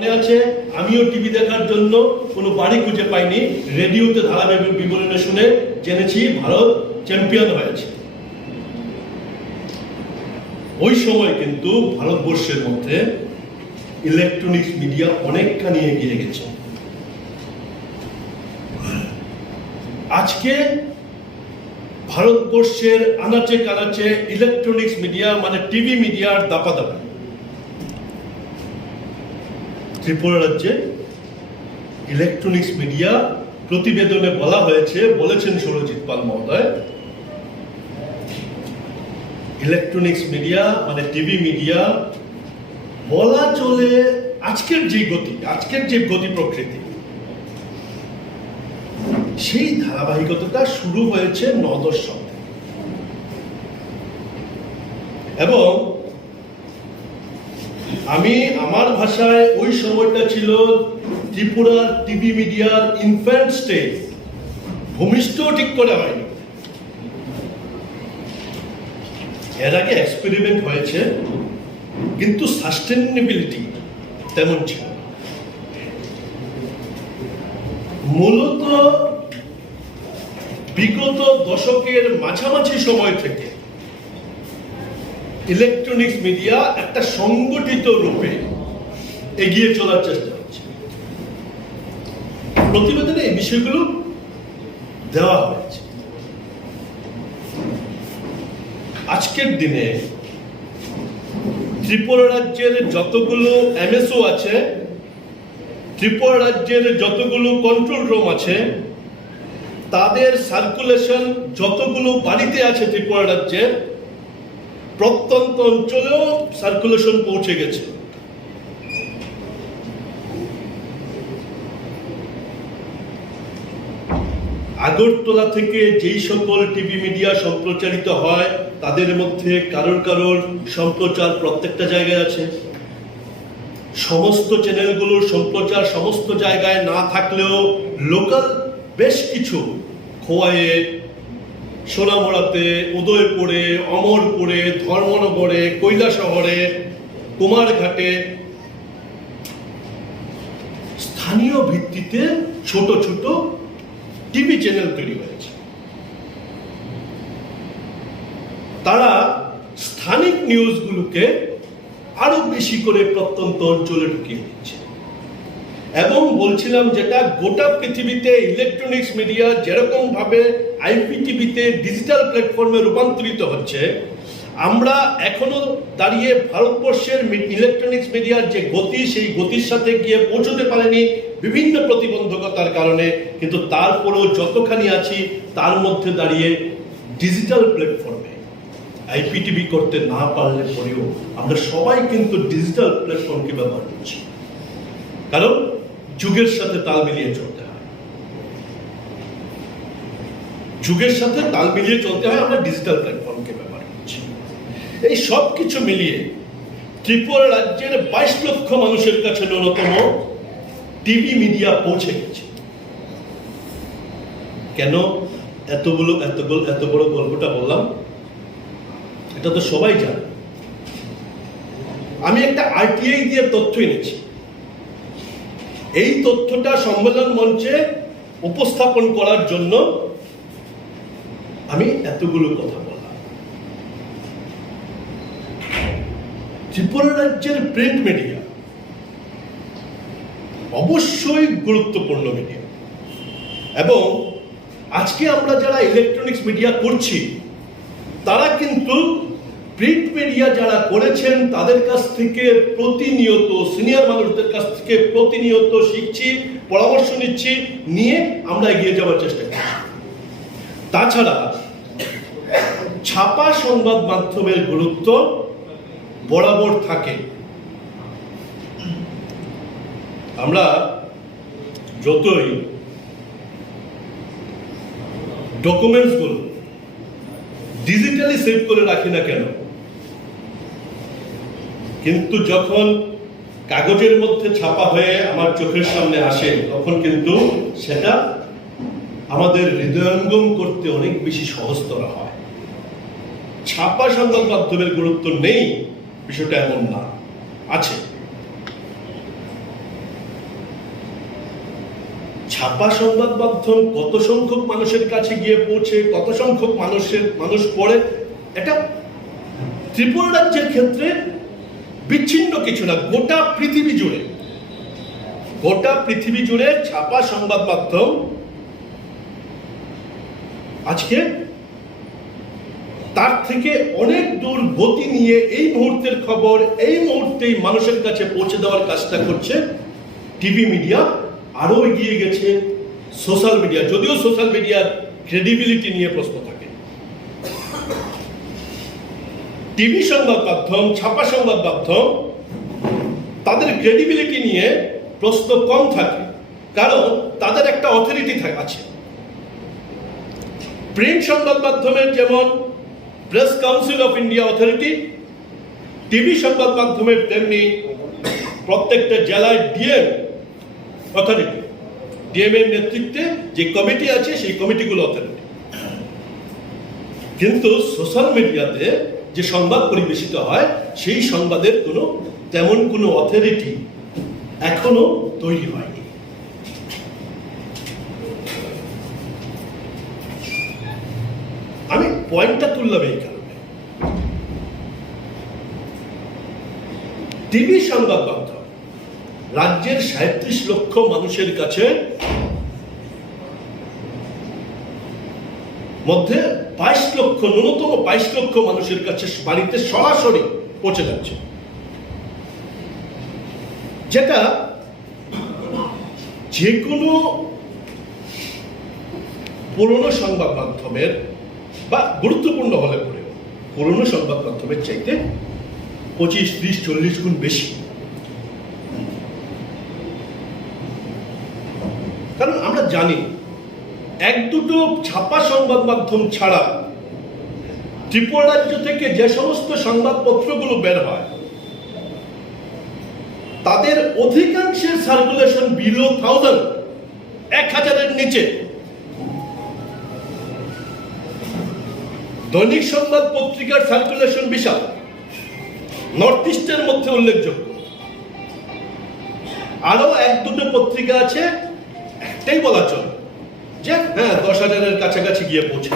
মনে আছে আমিও টিভি দেখার জন্য কোনো বাড়ি খুঁজে পাইনি, রেডিওতে ধারাবাহিক বিবরণে শুনে জেনেছি ভারত চ্যাম্পিয়ন হয়েছে। ওই সময় কিন্তু ভারতবর্ষের মধ্যে ইলেকট্রনিক্স মিডিয়া অনেকখানি এগিয়ে গেছে। আজকে ভারতবর্ষের আনাচে কানাচে ইলেকট্রনিক্স মিডিয়া মানে টিভি মিডিয়ার দাপাদাপি। ত্রিপুরা রাজ্যে ইলেকট্রনিক্স মিডিয়া প্রতিবেদনে বলা হয়েছে, বলেছেন সৌরজিৎ পাল মহোদয়, ইলেকট্রনিক্স মিডিয়া মানে টিভি মিডিয়া বলা চলে আজকের যে গতি প্রকৃতি, সেই ধারাবাহিকতাটা শুরু হয়েছে 9-10 সালে। এবং আমি আমার ভাষায় ওই সময়টা ছিল ত্রিপুরার টিভি মিডিয়ার ইনফ্যান্ট স্টেজ, ভূমিষ্ঠ ঠিক করে হয়নি। এর আগে এক্সপেরিমেন্ট হয়েছে, কিন্তু সাস্টেনেবিলিটি তেমন ছিল। মূলত বিগত দশকের মাঝামাঝি সময় থেকে ইলেকট্রনিক্স মিডিয়া একটা সংগঠিত রূপে এগিয়ে চলার চেষ্টা হচ্ছে। প্রতিবেদনে এই বিষয়গুলো দেওয়া হয়েছে। আজকের দিনে ত্রিপুরা রাজ্যের যতগুলো এমএসও আছে, ত্রিপুরা রাজ্যের যতগুলো কন্ট্রোল রুম আছে, তাদের সার্কুলেশন যতগুলো বাড়িতে আছে ত্রিপুরা রাজ্যের, প্রত্যন্ত অঞ্চলেও সার্কুলেশন পৌঁছে গেছে। আগরতলা থেকে যেই সকল টিভি মিডিয়া সম্প্রচারিত হয়, তাদের মধ্যে কারোর সম্প্রচার প্রত্যেকটা জায়গায় আছে। সমস্ত চ্যানেলগুলোর সম্প্রচার সমস্ত জায়গায় না থাকলেও লোকাল বেশ কিছু খোয়াইয়ে, সোনামুড়াতে, উদয়পুরে, অমরপুরে, ধর্মনগরে, কৈলাসহরে, কুমারঘাটে স্থানীয় ভিত্তিতে ছোট ছোট টিভি চ্যানেল তৈরি হয়েছে। তারা স্থানিক নিউজগুলোকে আরো বেশি করে প্রত্যন্ত অঞ্চলে ঢুকিয়ে দিচ্ছে। এবং বলছিলাম যেটা গোটা পৃথিবীতে ইলেকট্রনিক্স মিডিয়া যেরকম ভাবে আইপিটিভিতে ডিজিটাল প্ল্যাটফর্মে রূপান্তরিত হচ্ছে, আমরা এখনো দাঁড়িয়ে ভারতবর্ষের ইলেকট্রনিক্স মিডিয়ার যে গতি, সেই গতির সাথে গিয়ে পৌঁছতে পারেনি বিভিন্ন প্রতিবন্ধকতার কারণে। কিন্তু তারপরেও যতখানি আছি তার মধ্যে দাঁড়িয়ে ডিজিটাল প্ল্যাটফর্মে আইপিটিভি করতে না পারলে পরেও আমরা সবাই কিন্তু ডিজিটাল প্ল্যাটফর্মকে ব্যবহার করছি, কারণ যুগের সাথে তাল মিলিয়ে চলতে হয়। যুগের সাথে তাল মিলিয়ে চলতে হয়, আমরা ডিজিটাল প্ল্যাটফর্মকে ব্যবহার করছি। এই সব কিছু মিলিয়ে ত্রিপুরা রাজ্যের 22 লক্ষ মানুষের কাছে ন্যূনতম টিভি মিডিয়া পৌঁছে গেছে। কেন এত বড় গল্পটা বললাম, এটা তো সবাই জানে। আমি একটা আরটিআই দিয়ে তথ্য এনেছি। এই তথ্যটা সম্মেলন মঞ্চে উপস্থাপন করার জন্য আমি এতগুলো কথা বললাম। ত্রিপুরা রাজ্যের প্রিন্ট মিডিয়া অবশ্যই গুরুত্বপূর্ণ মিডিয়া, এবং আজকে আমরা যারা ইলেকট্রনিক্স মিডিয়া করছি, তারা কিন্তু প্রিন্ট মিডিয়া যারা করেছেন তাদের কাছ থেকে প্রতিনিয়ত, সিনিয়র মানুষদের কাছ থেকে প্রতিনিয়ত শিখছি, পরামর্শ নিচ্ছি, নিয়ে আমরা এগিয়ে যাওয়ার চেষ্টা করছি। তাছাড়া ছাপা সংবাদ মাধ্যমের গুরুত্ব বরাবর থাকে। আমরা যতই ডকুমেন্টসগুলো ডিজিটালি সেভ করে রাখি না কেন, কিন্তু যখন কাগজের মধ্যে ছাপা হয়ে আমার চোখের সামনে আসে, তখন কিন্তু সেটা আমাদের হৃদয়ঙ্গম করতে অনেক বেশি সহজতর হয়। ছাপা সংবাদ মাধ্যমের গুরুত্ব নেই বিষয়টা এমন না, আছে। ছাপা সংবাদ মাধ্যম কত সংখ্যক মানুষের কাছে গিয়ে পৌঁছে, কত সংখ্যক মানুষ পড়ে, এটা ত্রিপুরা রাজ্যের ক্ষেত্রে বিচ্ছিন্ন কিছু না, গোটা পৃথিবী জুড়ে ছাপা সংবাদ মাধ্যম আজকে তার থেকে অনেক দূর গতি নিয়ে এই মুহূর্তের খবর এই মুহূর্তেই মানুষের কাছে পৌঁছে দেওয়ার কাজটা করছে টিভি মিডিয়া। আরো এগিয়ে গেছে সোশ্যাল মিডিয়া, যদিও সোশ্যাল মিডিয়ার ক্রেডিবিলিটি নিয়ে প্রশ্ন থাকে। টিভি সংবাদ মাধ্যম, ছাপা সংবাদ মাধ্যম, তাদের ক্রেডিবিলিটি নিয়ে প্রশ্ন কম থাকে, কারণ তাদের একটা অথরিটি আছে। প্রিন্ট সংবাদ মাধ্যমের যেমন press council of India authority, TV সংবাদ মাধ্যমের তেমনি প্রত্যেকটা জেলায় ডিএম অথরিটি, ডিএম এর নেতৃত্বে যে কমিটি আছে সেই কমিটিগুলো অথরিটি। কিন্তু সোশ্যাল মিডিয়াতে যে সংবাদ পরিবেশিত হয় সেই সংবাদের তেমন কোনো অথরিটি এখনো তৈরি হয়নি। আমি পয়েন্টটা তুললাম এই কারণে, টিভি সংবাদ মাধ্যম রাজ্যের 37 লক্ষ মানুষের কাছে মধ্যে 22 লক্ষ, ন্যূনতম 22 লক্ষ মানুষের কাছে বাড়িতে সরাসরি পৌঁছে যাচ্ছে, যেটা যে কোনো পুরনো সংবাদ মাধ্যমের বা গুরুত্বপূর্ণ হলে পরে পুরনো সংবাদ মাধ্যমের চাইতে 25, 30, 40 গুণ বেশি। কারণ আমরা জানি এক দুটো ছাপা সংবাদ মাধ্যম ছাড়া ত্রিপুরা রাজ্য থেকে যে সমস্ত সংবাদপত্রগুলো বের হয় তাদের অধিকাংশের সার্কুলেশন বিলো 1000-এর নিচে। দৈনিক সংবাদ পত্রিকার সার্কুলেশন বিশাল, নর্থ ইস্টের মধ্যে উল্লেখযোগ্য। আরো এক দুটো পত্রিকা আছে, একটাই বলা চলে যে হ্যাঁ 10,000-এর কাছাকাছি গিয়ে পৌঁছে।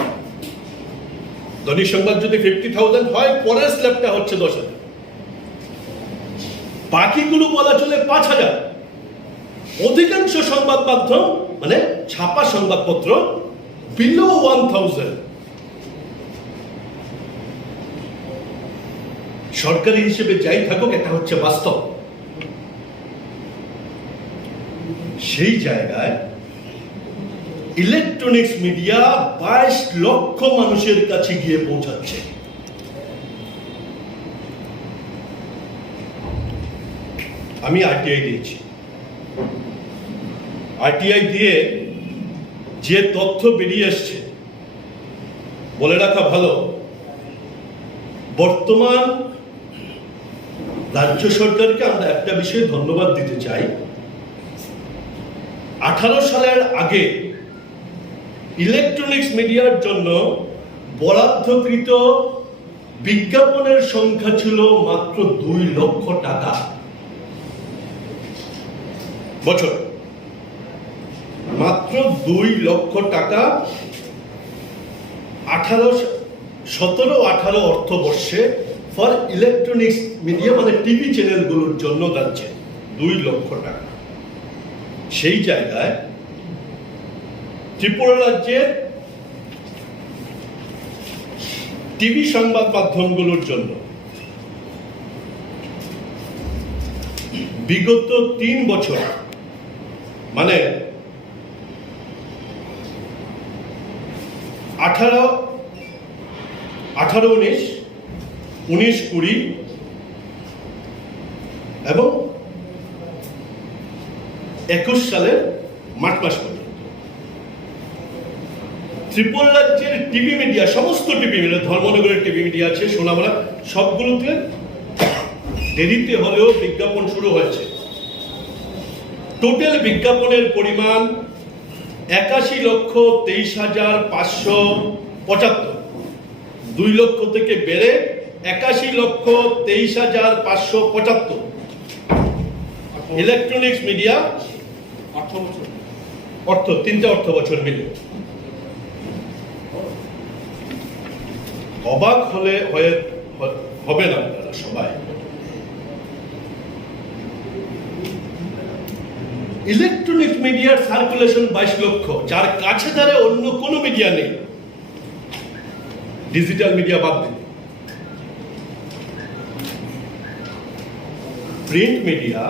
দৈনিক সংবাদ যদি 50,000 হয়, পরের স্ল্যাবটা হচ্ছে 10,000, বাকিগুলো বলা চলে 5,000। অধিকাংশ সংবাদ মাধ্যম মানে ছাপা সংবাদপত্র বিলো 1,000। সরকারি হিসেবে যাই থাকুক, এটা হচ্ছে বাস্তব। সেই জায়গায় ইলেকট্রনিক্স মিডিয়া 22 লক্ষ মানুষের কাছে গিয়ে পৌঁছাচ্ছে। আমি আরটিআই দিয়েছি, আরটিআই দিয়ে যে তথ্য বেরিয়ে আসছে বলে রাখা ভালো, বর্তমান রাজ্য সরকারকে আমরা একটা বিষয়ে ধন্যবাদ দিতে চাই। 18 সালের আগে ইলেকট্রনিক্স মিডিয়ার জন্য বরাদ্দকৃত বিজ্ঞাপনের সংখ্যা ছিল মাত্র 2 লক্ষ টাকা বছর, মাত্র 2 লক্ষ টাকা 17-18 অর্থবর্ষে ফর ইলেকট্রনিক্স মিডিয়া মানে টিভি চ্যানেলগুলোর জন্য যাচ্ছে 2 লক্ষ টাকা। সেই জায়গায় ত্রিপুরা রাজ্যের টিভি সংবাদ মাধ্যমগুলোর জন্য বিগত 3 বছর মানে 18-19, 19-20 এবং 21 সালের মার্চ মাস পর্যন্ত ত্রিপুরা রাজ্যের টিভি মিডিয়া, সমস্ত টিভি মিডিয়া, ধর্মনগরের টিভি মিডিয়া আছে, সোনামুড়া, সবগুলোতে দেরিতে হলেও বিজ্ঞাপন শুরু হয়েছে। টোটাল বিজ্ঞাপনের পরিমাণ 81,23,575, 2 লক্ষ থেকে বেড়ে 81,23,575। ইলেকট্রনিক্স মিডিয়া 18 বছর তিনটা অর্থ বছর মিলে। অবাক হবে না আপনারা সবাই। ইলেকট্রনিক মিডিয়ার সার্কুলেশন 22 লক্ষ, যার কাছে ধারে অন্য কোনো মিডিয়া নেই, ডিজিটাল মিডিয়া বাদ দিন। প্রিন্ট মিডিয়া,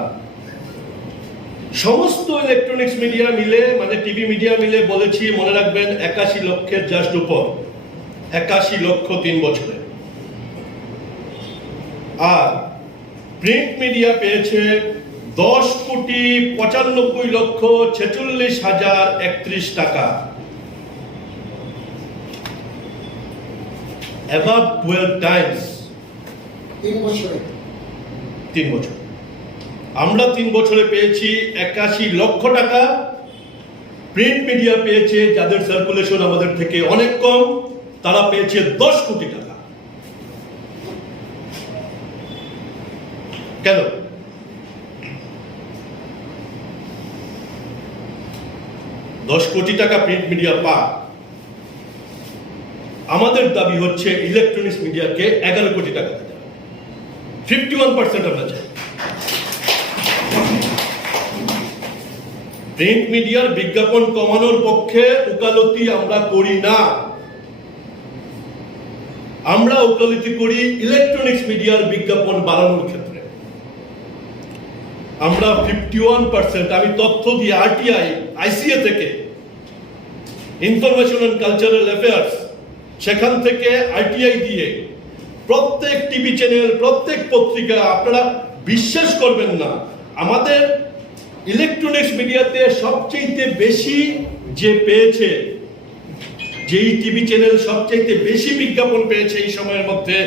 সমস্ত ইলেকট্রনিক্স মিডিয়া মিলে, মানে টিভি মিডিয়া মিলে বলেছি, মনে রাখবেন 81 লক্ষের জাস্ট উপর, 81 লক্ষ 3 বছরে। আর প্রিন্ট মিডিয়া পেয়েছে 10,95,46,46,031 টাকা, above 12 times 3 বছরে। 3 বছর আমরা 3 বছরে পেয়েছি 81 লক্ষ টাকা। প্রিন্ট মিডিয়া পেয়েছে, যাদের সার্কুলেশন আমাদের থেকে অনেক কম, তারা পেয়েছে 10 কোটি টাকা। কেন? দশ কোটি টাকা প্রিন্ট মিডিয়া পাক, আমাদের দাবি হচ্ছে ইলেকট্রনিক্স মিডিয়াকে 11 কোটি টাকা দিতে হবে। 51% আমরা চাই। প্রিন্ট মিডিয়ার বিজ্ঞাপন কমানোর পক্ষে ওকালতি আমরা করি না, আমরা ওকালতি করি ইলেকট্রনিক্স মিডিয়ার বিজ্ঞাপন বাড়ানোর ক্ষেত্রে। আমরা 51%, আমি তথ্য দিয়ে আরটিআই আইসিএ থেকে, ইনফরমেশন এন্ড কালচারাল অ্যাফেয়ার্স, সেখান থেকে আরটিআই দিয়ে প্রত্যেক টিভি চ্যানেল, প্রত্যেক পত্রিকা, আপনারা বিশ্বাস করবেন না, আমাদের ইলেকট্রনিক্স মিডিয়াতে সবচেয়ে বেশি যে পেয়েছে, যেই টিভি চ্যানেল সবচেয়ে বেশি বিজ্ঞাপন পেয়েছে এই সময়ের মধ্যে,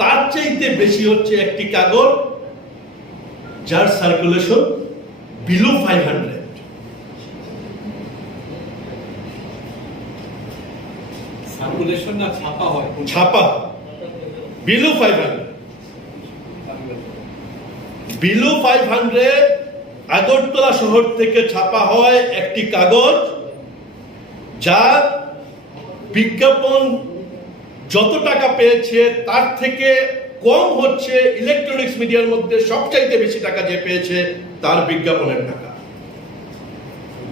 তার চাইতে বেশি হচ্ছে একটি কাগজ যার সার্কুলেশন বিলো 500। সার্কুলেশন না ছাপা হয়, ছাপা বিলো 500, বিলো 500 আগরতলা শহর থেকে ছাপা হয় একটি কাগজ, যার বিজ্ঞাপন যত টাকা পেয়েছে তার থেকে কম হচ্ছে ইলেকট্রনিক্স মিডিয়ার মধ্যে সবচাইতে বেশি টাকা যে পেয়েছে তার বিজ্ঞাপনের টাকা।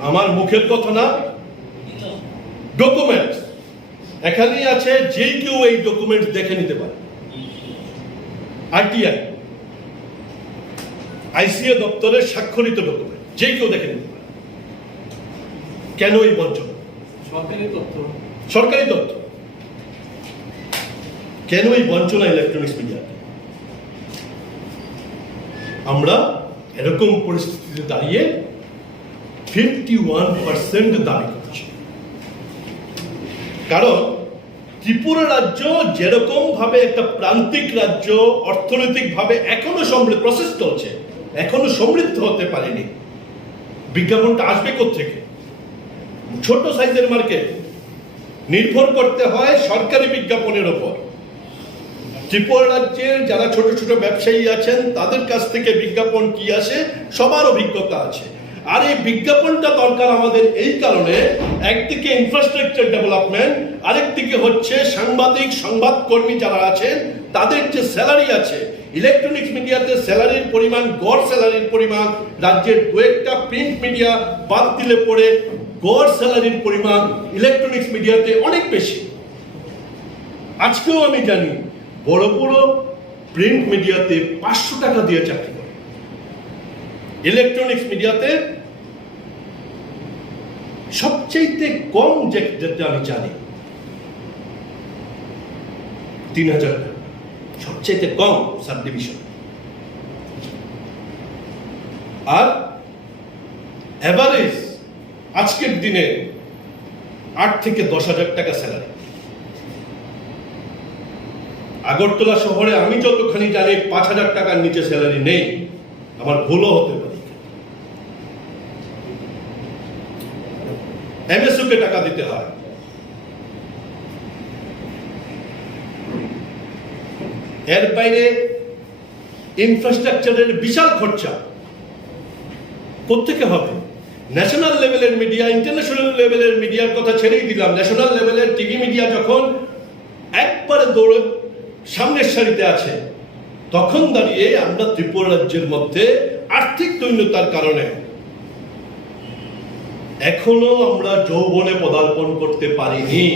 আমার মুখের কথা না, ডকুমেন্টস এখানেই আছে, যে কেউ এই ডকুমেন্টস দেখে নিতে পারে। আরটিআই আইসিএ দপ্তরের স্বাক্ষরিত ডকুমেন্ট, যে কেউ দেখে নিতে পারে। কেন এই বঞ্চনা? সরকারি তথ্য। কেন এই বঞ্চনা ইলেকট্রনিক্স মিডিয়াতে? আমরা এরকম পরিস্থিতিতে দাঁড়িয়ে 51% দাবি করছি। কারণ ত্রিপুরা রাজ্য যেরকম ভাবে একটা প্রান্তিক রাজ্য, অর্থনৈতিক ভাবে এখনো প্রসেস চলছে, এখনো সমৃদ্ধ হতে পারেনি। বিজ্ঞাপনটা আসবে কোত্থেকে? ছোট সাইজের মার্কেট, নির্ভর করতে হয় সরকারি বিজ্ঞাপনের ওপর। ত্রিপুরা রাজ্যের যারা ছোট ছোট ব্যবসায়ী আছেন, তাদের কাছ থেকে বিজ্ঞাপন কি আসে সবার অভিজ্ঞতা আছে। আর এই বিজ্ঞাপনটা দরকার আমাদের এই কারণে, একদিকে ইনফ্রাস্ট্রাকচার ডেভেলপমেন্ট, আরেকদিকে হচ্ছে সাংবাদিক, সংবাদকর্মী যারা আছেন তাদের যে স্যালারি আছে। ইলেকট্রনিক্স মিডিয়াতে স্যালারির পরিমাণ, গড় স্যালারির পরিমাণ রাজ্যের কয়েকটা প্রিন্ট মিডিয়া বাদ দিলে পরে গড় স্যালারির পরিমাণ ইলেকট্রনিক্স মিডিয়াতে অনেক বেশি। আজকেও আমি জানি বড় বড় প্রিন্ট মিডিয়াতে 500 টাকা দিয়ে চাকরি করে, ইলেকট্রনিক্স মিডিয়াতে সবচেয়ে কম যেটা আমি জানি 3,000 টাকা, সবচেয়ে কম সাব ডিভিশন। আর এভারেজ আজকের দিনে 8 থেকে 10,000 টাকা স্যালারি। আগরতলা শহরে আমি যতখানি জানি 5,000 টাকার নিচে স্যালারি নেই, আমার ভুলও হতে পারে। এমএসও কে টাকা দিতে হয়, এর বাইরে ইনফ্রাস্ট্রাকচারের বিশাল খরচা কোত্থেকে হবে? ন্যাশনাল লেভেলের মিডিয়া, ইন্টারন্যাশনাল লেভেলের মিডিয়ার কথা ছেড়েই দিলাম, ন্যাশনাল লেভেলের টিভি মিডিয়া যখন একবারে দৌড়ে সামনের সারিতে আছে, তখন দাঁড়িয়ে আমরা ত্রিপুরা রাজ্যের মধ্যে আর্থিক দৈন্যতার কারণে এখনো আমরা যৌবনে পদার্পণ করতে পারিনি।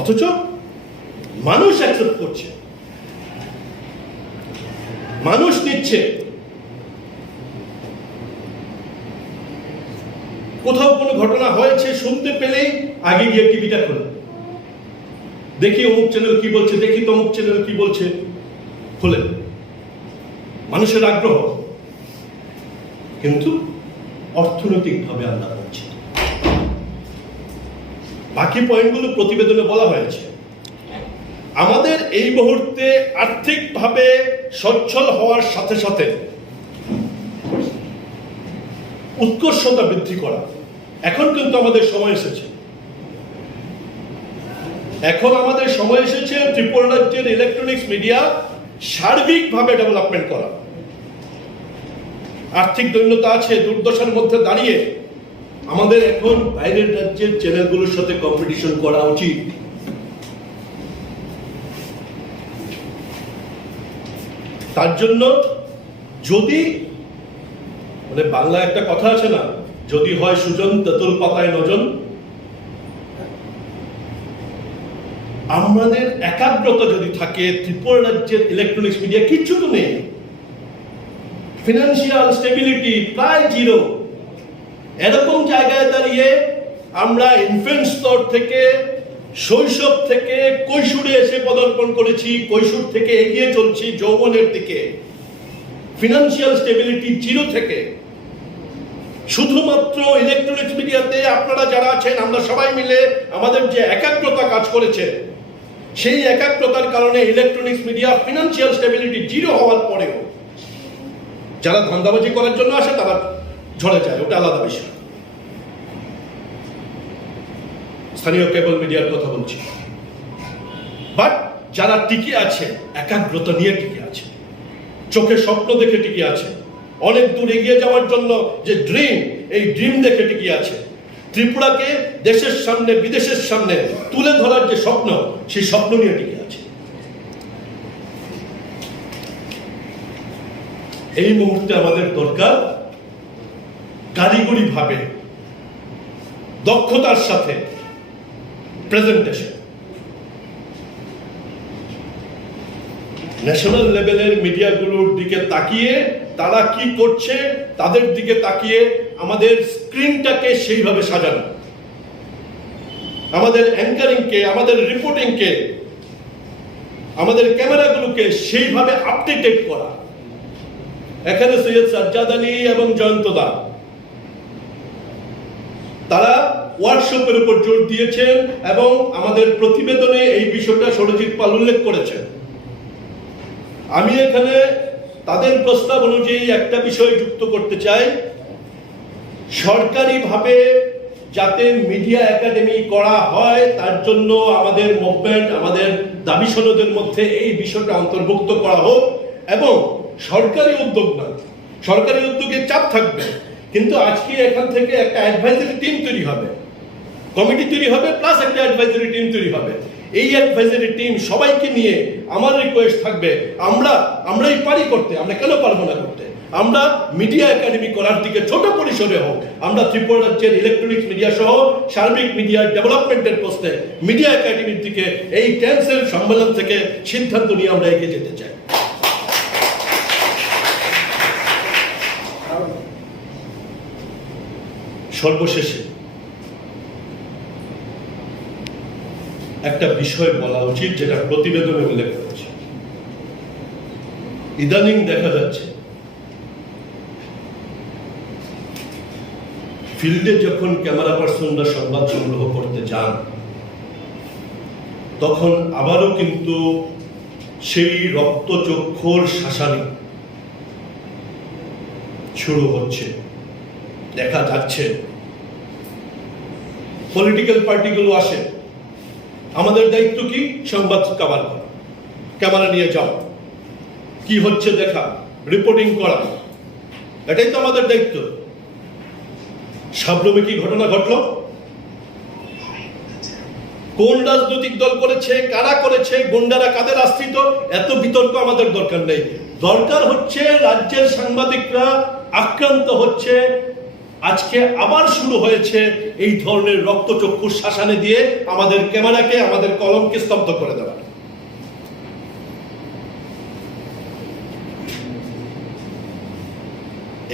অথচ মানুষ অ্যাকসেপ্ট করছে, মানুষ নিচ্ছে। কোথাও কোনো ঘটনা হয়েছে শুনতে পেলেই আগে গিয়ে টিভিটা খোলা, দেখি অমুক চ্যানেল কি বলছে, দেখি তমুক চ্যানেল কি বলছে, খোলে। মানুষের আগ্রহ, কিন্তু অর্থনৈতিকভাবে আমরা করছি। বাকি পয়েন্টগুলো প্রতিবেদনে বলা হয়েছে। আমাদের এই মুহূর্তে আর্থিকভাবে সচ্ছল হওয়ার সাথে সাথে উৎকর্ষতা বৃদ্ধি করা, এখন কিন্তু আমাদের সময় এসেছে। এখন আমাদের সময় এসেছে ত্রিপুরা রাজ্যের ইলেকট্রনিক্স মিডিয়া সার্বিকভাবে ডেভেলপমেন্ট করা। আর্থিক দৈন্যতা আছে, দুর্দশার মধ্যে দাঁড়িয়ে আমাদের এখন বাইরের রাজ্যের চ্যানেলগুলোর সাথে কম্পিটিশন করা উচিত। তার জন্য যদি মানে বাংলা একটা কথা আছে না, যদি হয় সুজন তেঁতুল পাতায় নজন, আমাদের একাগ্রতা যদি থাকে, ত্রিপুরা রাজ্যের ইলেকট্রনিক্স মিডিয়া কিচ্ছু তো নেই, ফিনান্সিয়াল স্টেবিলিটি প্রায় জিরো, এরকম জায়গায় দাঁড়িয়ে আমরা ইনফ্যান্ট স্তর থেকে, শৈশব থেকে কৈশোরে এসে পদার্পণ করেছি, কৈশোর থেকে এগিয়ে চলছি যৌবনের দিকে, ফিনান্সিয়াল স্টেবিলিটি জিরো থেকে। শুধুমাত্র ইলেকট্রনিক্স মিডিয়াতে আপনারা যারা আছেন, আমরা সবাই মিলে আমাদের যে একাগ্রতা কাজ করেছে, সেই একাগ্রতার কারণে electronics media financial stability zero হওয়ার পরেও যারা ধান্দাবাজি করার জন্য আসে তারা ঝরে যায়, ওটা আলাদা বিষয়। স্থানীয় কেবল মিডিয়ার কথা বলছি। বাট যারা টিকে আছে, একাগ্রতা নিয়ে টিকে আছে, চোখে স্বপ্ন দেখে টিকে আছে, অনেক দূর এগিয়ে যাওয়ার জন্য যে ড্রিম, এই ড্রিম দেখে টিকে আছে, ত্রিপুরাকে দেশের সামনে বিদেশের সামনে তুলে ধরার যে স্বপ্ন, সেই স্বপ্ন নিয়ে টিকে আছে। এই মুহূর্তে আমাদের দরকার কারিগরি ভাবে, দক্ষতার সাথে প্রেজেন্টেশন। ন্যাশনাল লেভেলের মিডিয়াগুলোর দিকে তাকিয়ে তারা কি করছে, তাদের দিকে তাকিয়ে আমাদের স্ক্রিনটাকে সেইভাবে সাজানো, আমাদের অ্যাঙ্কারিংকে, আমাদের রিপোর্টিংকে, আমাদের ক্যামেরাগুলোকে সেইভাবে আপডেটেড করা। এখানে সৈয়দ সাজ্জাদ আলী এবং জয়ন্ত দা তারা ওয়ার্কশপের উপর জোর দিয়েছেন এবং আমাদের প্রতিবেদনে এই বিষয়টা সরজিৎ পাল উল্লেখ করেছেন। আমি এখানে তাদের প্রস্তাব অনুযায়ী একটা বিষয় যুক্ত করতে চাই। সরকারিভাবে যাতে মিডিয়া একাডেমি করা হয়, তার জন্য আমাদের মুভমেন্ট, আমাদের দাবি সনদের মধ্যে এই বিষয়টা অন্তর্ভুক্ত করা হোক। এবং সরকারি উদ্যোগ না, সরকারি উদ্যোগে চাপ থাকবে, কিন্তু আজকে এখান থেকে একটা অ্যাডভাইজারি টিম তৈরি হবে, কমিটি তৈরি হবে, প্লাস একটা অ্যাডভাইজারি টিম তৈরি হবে। এই অ্যাডভাইজারি টিম সবাইকে নিয়ে আমার রিকোয়েস্ট থাকবে, আমরাই পারি করতে, আমরা কেন পারবো না করতে? আমরা মিডিয়া একাডেমি করার দিকে ছোট পরিসরে হোক, আমরা ত্রিপুরা রাজ্যের ইলেকট্রনিক্স মিডিয়া সহ সার্বিক মিডিয়া ডেভেলপমেন্টের প্রশ্নে মিডিয়া একাডেমির দিকে এই ক্যান্সার সম্মেলন থেকে সিদ্ধান্ত নিয়ে আমরা এগিয়ে যেতে চাই। সর্বশেষে একটা বিষয় বলা উচিত, যেটা প্রতিবেদনে উল্লেখ করেছে। ইদানিং দেখা যাচ্ছে ফিল্ডে যখন ক্যামেরা পার্সনরা সংবাদ সংগ্রহ করতে যান, তখন আবারও কিন্তু সেই রক্তচক্ষুর শাসানি শুরু হচ্ছে, দেখা যাচ্ছে। পলিটিক্যাল পার্টিগুলো আসে, আমাদের দায়িত্ব কি? সংবাদ কভার করা, ক্যামেরা নিয়ে যাও, কি হচ্ছে দেখা, রিপোর্টিং করা। এটাই তো আমাদের দায়িত্ব। সাবরুমে কি ঘটনা ঘটলো, কোন রাজনৈতিক দল করেছে, কারা করেছে, গুন্ডারা কাদের আশ্রিত, এত বিতর্ক আমাদের দরকার নেই। দরকার হচ্ছে রাজ্যের সাংবাদিকরা আক্রান্ত হচ্ছে, আজকে আবার শুরু হয়েছে এই ধরনের রক্তচক্ষুর শাসানে দিয়ে আমাদের ক্যামেরাকে, আমাদের কলমকে স্তব্ধ করে দেওয়া।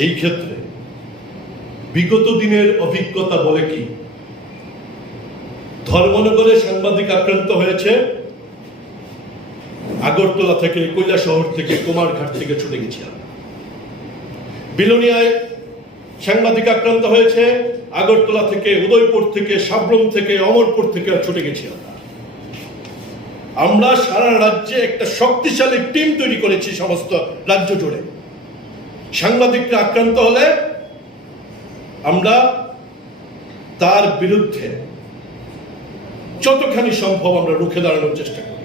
এই ক্ষেত্রে বিগত দিনের অভিজ্ঞতা বলে কি, ধর্মনগরে সাংবাদিক আক্রান্ত হয়েছে, আগরতলা থেকে, কৈলাসহর থেকে, কুমারঘাট থেকে ছুটে গেছি আমরা। বিলোনিয়ায় সাংবাদিক আক্রান্ত হয়েছে, আগরতলা থেকে, উদয়পুর থেকে, সাবরুম থেকে, অমরপুর থেকে ছুটে গেছি আমরা। আমরা সারা রাজ্যে একটা শক্তিশালী টিম তৈরি করেছি, সমস্ত রাজ্য জুড়ে। সাংবাদিকরা আক্রান্ত হলে আমরা তার বিরুদ্ধে যতখানি সম্ভব আমরা রুখে দাঁড়ানোর চেষ্টা করি।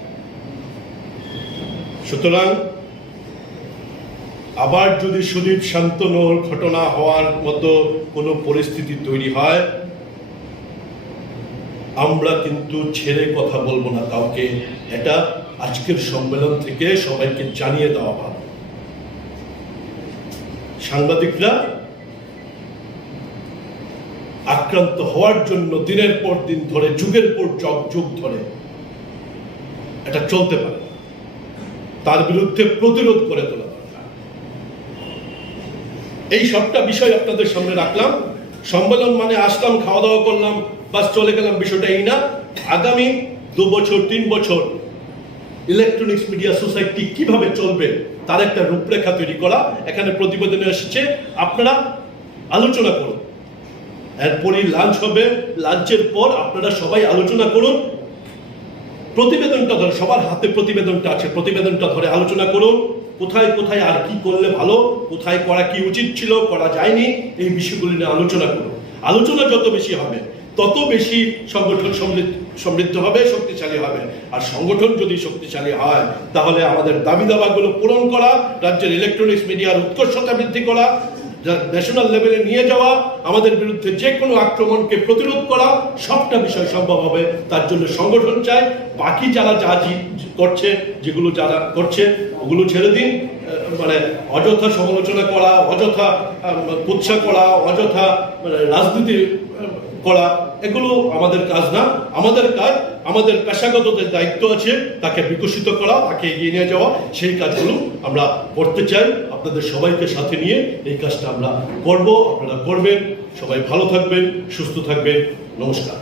সুতরাং আবার যদি সুদীপ শান্তনুর ঘটনা হওয়ার মতো কোনো পরিস্থিতি তৈরি হয়, আমরা কিন্তু ছেড়ে কথা বলবো না কাউকে। এটা আজকের সম্মেলন থেকে সবাইকে জানিয়ে দেওয়া ভালো। সাংবাদিকরা আক্রান্ত হওয়ার জন্য দিনের পর দিন ধরে, যুগের পর যুগ ধরে এটা চলতে পারে, তার বিরুদ্ধে প্রতিরোধ করে তোলা দরকার। এই সবটা বিষয় আপনাদের সামনে রাখলাম। সম্মেলন মানে আসলাম, খাওয়া দাওয়া করলাম, বাস চলে গেলাম, বিষয়টা এই না। আগামী 2 বছর 3 বছর ইলেকট্রনিক্স মিডিয়া সোসাইটি কিভাবে চলবে তার একটা রূপরেখা তৈরি করা। এখানে প্রতিবেদনে এসেছে, আপনারা আলোচনা করুন। এরপরই লাঞ্চ হবে, লাঞ্চের পর আপনারা সবাই আলোচনা করুন। প্রতিবেদনটা ধরে, সবার হাতে প্রতিবেদনটা আছে, প্রতিবেদনটা ধরে আলোচনা করুন। কোথায় কোথায় আর কি করলে ভালো, কোথায় করা কি উচিত ছিল, করা যায়নি, এই বিষয়গুলি নিয়ে আলোচনা করুন। আলোচনা যত বেশি হবে তত বেশি সংগঠন সমৃদ্ধ হবে, শক্তিশালী হবে। আর সংগঠন যদি শক্তিশালী হয় তাহলে আমাদের দাবি দাবাগুলো পূরণ করা, রাজ্যের ইলেকট্রনিক্স মিডিয়ার উৎকর্ষতা বৃদ্ধি করা, ন্যাশনাল লেভেলে নিয়ে যাওয়া, আমাদের বিরুদ্ধে যে কোনো আক্রমণকে প্রতিরোধ করা, সবটা বিষয় সম্ভব হবে। তার জন্য সংগঠন চাই। বাকি যারা যা করছে, যেগুলো যারা করছে ওগুলো ছেড়ে দিন। মানে অযথা সমালোচনা করা, অযথা কুৎসা করা, অযথা রাজনীতি করা, এগুলো আমাদের কাজ না। আমাদের কাজ, আমাদের পেশাগত যে দায়িত্ব আছে তাকে বিকশিত করা, তাকে এগিয়ে নিয়ে যাওয়া, সেই কাজগুলো আমরা করতে চাই। আপনাদের সবাইকে সাথে নিয়ে এই কাজটা আমরা করব, আপনারা করবেন। সবাই ভালো থাকবেন, সুস্থ থাকবেন। নমস্কার।